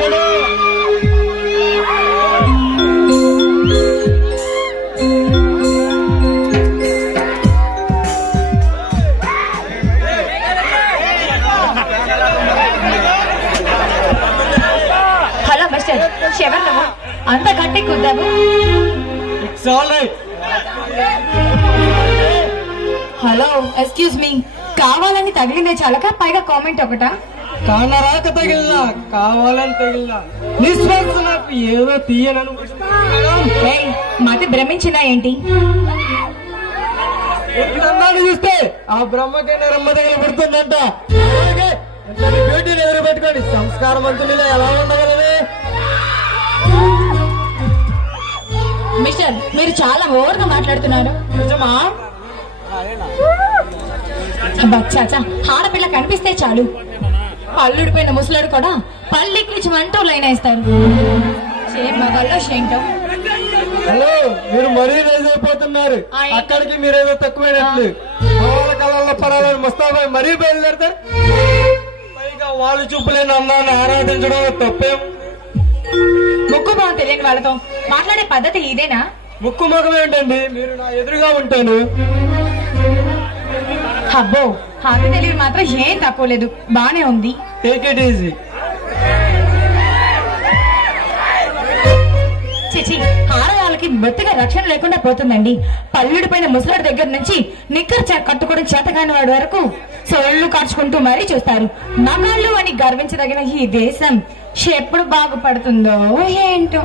వచ్చాడు. Hello mister Sivan, నువ్వు అంత గట్టి కుద్దావు. హలో ఎక్స్క్యూజ్ మీ, కావాలని తగిలిందే చాలక పైగా కామెంట్ ఒకటా? కానరాక తగిలినా కావాలని తగిలినా నిస్వార్థ నాకు ఏదో తీయనను. ఏయ్, మతి భ్రమించినా ఏంటి? ఎప్పుడన్నాడు చూస్తే ఆ బ్రహ్మకైనా రమ్మ దగ్గర పడుతుందంట. బ్యూటీని ఎదురు పెట్టుకోండి, సంస్కారవంతునిలో ఎలా ఉండగలనే. మిస్టర్, మీరు చాలా ఓవర్ గా మాట్లాడుతున్నారు. నిజమా? బచ్చాచా, ఆడపిల్ల కనిపిస్తే చాలు పళ్ళుడిపోయిన ముసలాడు కూడా పల్లెకి వంటూ లైన్ వేస్తారు. షేమ్ మగాల్లో షేంటో. హలో, మీరు మరీ రైజ్ అయిపోతున్నారు. అక్కడికి మీరేదో తక్కువైనట్లు. కళల్లో పడాలని ముస్తాబాయ్ మరీ బయలుదేరతారు. పైగా వాళ్ళు చూపులేని అన్నాన్ని ఆరాధించడం తప్పేం? ముక్కు మొహం తెలియని వాళ్ళతో మాట్లాడే పద్ధతి ఇదేనా? ముక్కు ముఖం ఏంటండి, మీరు నా ఎదురుగా ఉంటాను. అబ్బో, హాతి తెలివి మాత్రం ఏం తక్కువ లేదు, బానే ఉంది. Take it easy. చిచి, ఆడవాళ్ళకి బొత్తిగా రక్షణ లేకుండా పోతుందండి. పల్లుడిపోయిన ముసలాడి దగ్గర నుంచి నిక్కర్ కట్టుకోవడం చేతకాని వాడి వరకు సొళ్ళు కార్చుకుంటూ మరీ చూస్తారు. మగాళ్ళు అని గర్వించదగిన ఈ దేశం ఎప్పుడు బాగుపడుతుందో ఏంటో.